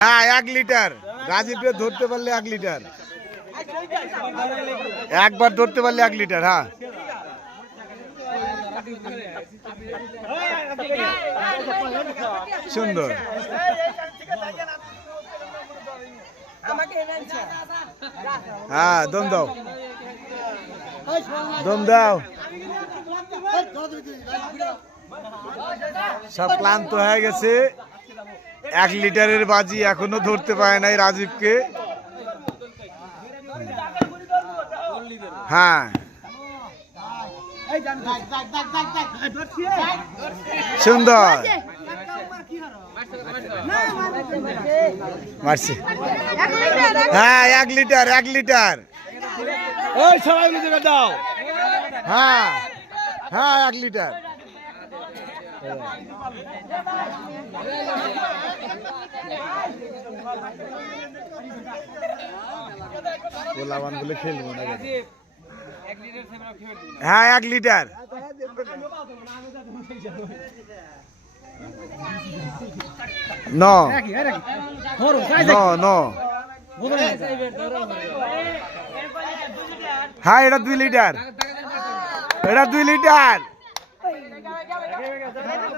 হ্যাঁ 1 লিটার গাজীপুরে ধরতে পারলে 1 লিটার, একবার ধরতে পারলে 1 লিটার। হ্যাঁ সুন্দর। হ্যাঁ দম দাও, দম দাও। সব ক্লান্ত হয়ে গেছে, 1 লিটারের বাজি এখনো ধরতে পারে নাই রাজীবকে। হ্যাঁ সুন্দর মারছি। হ্যাঁ 1 লিটার, 1 লিটার। ওই সবাই মিলে দাও। হ্যাঁ হ্যাঁ 1 লিটার। গোলাবান বলে খেলবো না। হ্যাঁ 1 লিটার। No no no. হ্যাঁ এটা 2 লিটার, এটা 2 লিটার।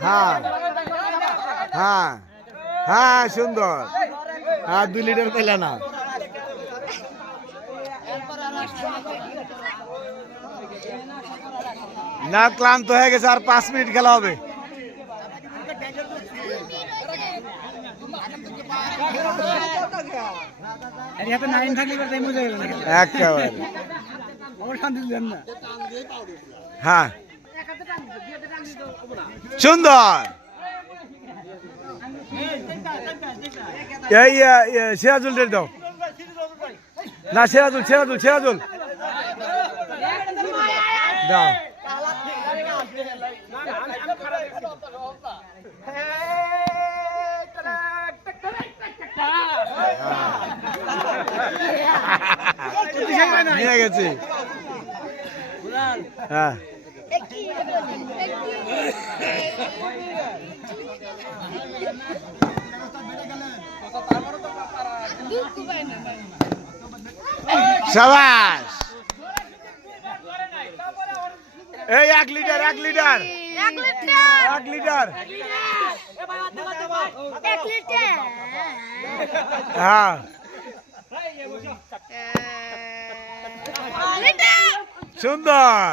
হ্যাঁ হ্যাঁ হ্যাঁ সুন্দর। হ্যাঁ 2 লিটার পেলে না। না ক্লান্ত হয়ে গেছে, আর 5 মিনিট খেলা হবে। হ্যাঁ সুন্দর। এই সিরাজুল দাও না, সিরাজুল সিরাজুল সিরাজুল দাও। নিয়ে গেছি। হ্যাঁ শাবাশ। এই 1 লিটার, 1 লিটার, 1 লিটার। হ্যাঁ সুন্দর।